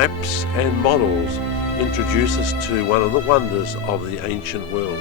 maps and models introduce us to one of the wonders of the ancient world.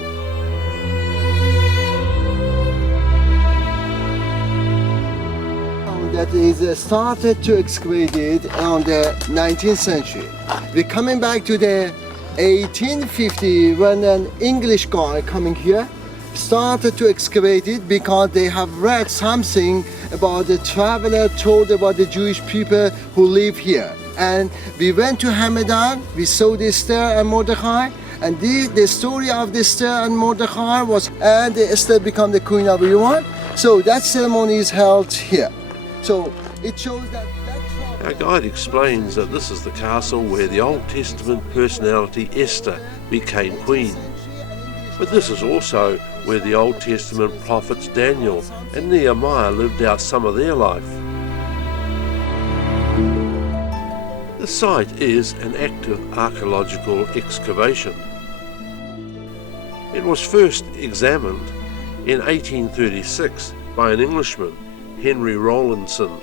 That is started to excavate it on the 19th century. We're coming back to the 1850 when an English guy coming here started to excavate it because they have read something about the traveler told about the Jewish people who live here. And we went to Hamadan, we saw the Esther and Mordechai, and the story of the Esther and Mordechai was, and Esther became the queen of everyone. So that ceremony is held here. So it shows that our guide explains that this is the castle where the Old Testament personality Esther became queen. But this is also where the Old Testament prophets Daniel and Nehemiah lived out some of their life. The site is an active archaeological excavation. It was first examined in 1836 by an Englishman, Henry Rawlinson.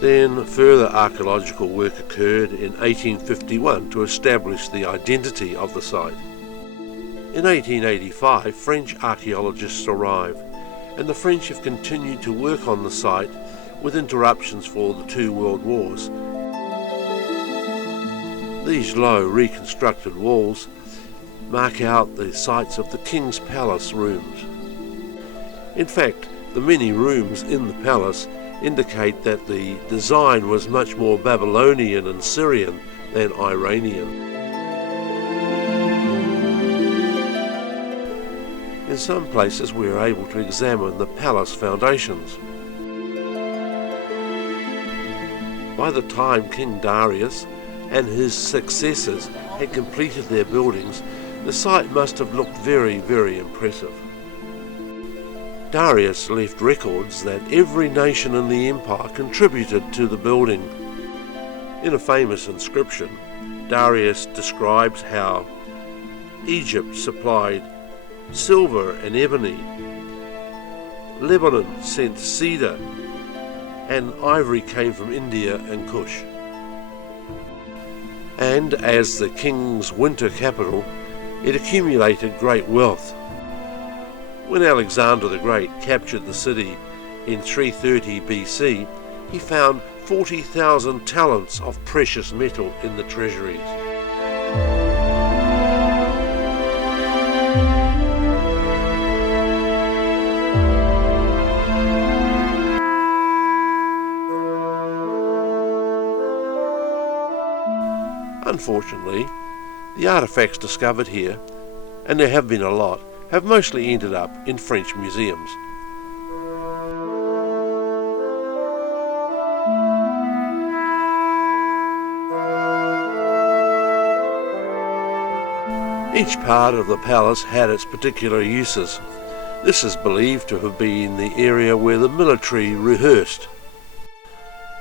Then further archaeological work occurred in 1851 to establish the identity of the site. In 1885, French archaeologists arrived, and the French have continued to work on the site with interruptions for the two world wars. These low reconstructed walls mark out the sites of the King's Palace rooms. In fact, the many rooms in the palace indicate that the design was much more Babylonian and Syrian than Iranian. In some places we are able to examine the palace foundations. By the time King Darius and his successors had completed their buildings, the site must have looked very, very impressive. Darius left records that every nation in the empire contributed to the building. In a famous inscription, Darius describes how Egypt supplied silver and ebony, Lebanon sent cedar, and ivory came from India and Kush. And as the king's winter capital, it accumulated great wealth. When Alexander the Great captured the city in 330 BC, he found 40,000 talents of precious metal in the treasuries. Unfortunately, the artefacts discovered here, and there have been a lot, have mostly ended up in French museums. Each part of the palace had its particular uses. This is believed to have been the area where the military rehearsed.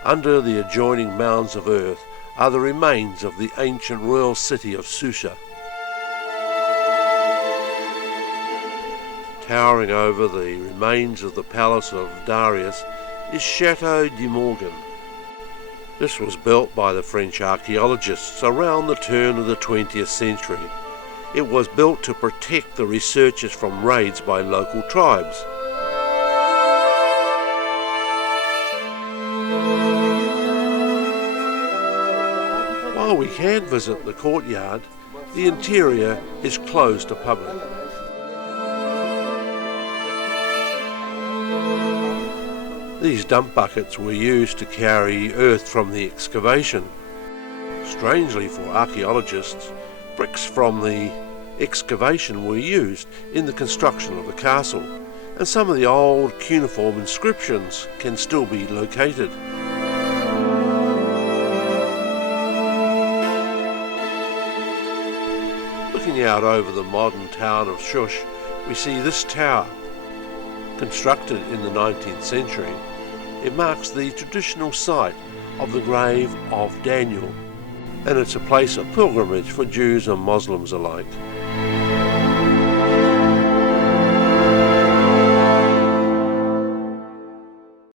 Under the adjoining mounds of earth are the remains of the ancient royal city of Shush. Towering over the remains of the palace of Darius is Chateau de Morgan. This was built by the French archaeologists around the turn of the 20th century. It was built to protect the researchers from raids by local tribes. While we can visit the courtyard, the interior is closed to public. These dump buckets were used to carry earth from the excavation. Strangely for archaeologists, bricks from the excavation were used in the construction of the castle, and some of the old cuneiform inscriptions can still be located. Looking out over the modern town of Shush, we see this tower. Constructed in the 19th century, it marks the traditional site of the grave of Daniel, and it's a place of pilgrimage for Jews and Muslims alike.